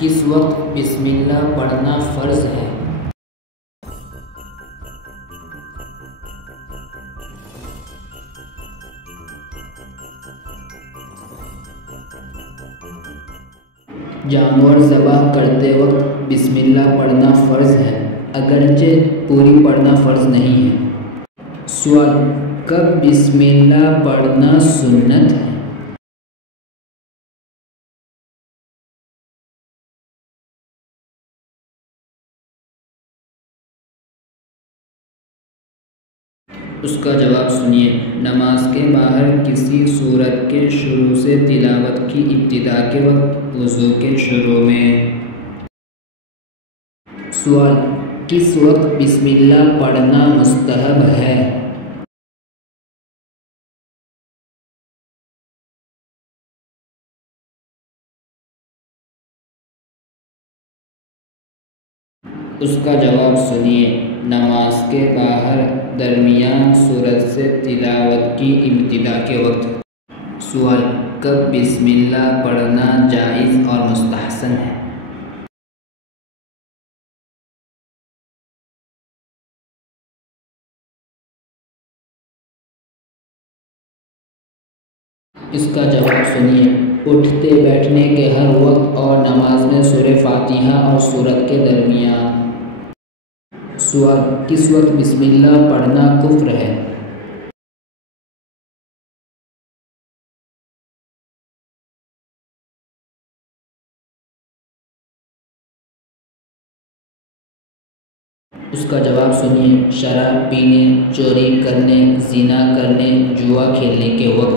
کس وقت بسم اللہ پڑھنا فرض ہے؟ جانور ذبح کرتے وقت بسم اللہ پڑھنا فرض ہے، اگرچہ پوری پڑھنا فرض نہیں ہے۔ سوال: کب بسم اللہ پڑھنا سنت ہے؟ اس کا جواب سنیے۔ نماز کے باہر کسی سورت کے شروع سے تلاوت کی ابتدا کے وقت، وضو کے شروع میں۔ سوال: کس وقت بسم اللہ پڑھنا مستحب ہے؟ اس کا جواب سنیے۔ نماز کے باہر درمیان سورت سے تلاوت کی ابتدا کے وقت۔ سوال: کب بسم اللہ پڑھنا جائز اور مستحسن ہے؟ اس کا جواب سنیے۔ اٹھتے بیٹھنے کے ہر وقت اور نماز میں سورہ فاتحہ اور سورت کے درمیان۔ سوال: کس وقت بسم اللہ پڑھنا کفر ہے؟ اس کا جواب سنیے۔ شراب پینے، چوری کرنے، زنا کرنے، جوا کھیلنے کے وقت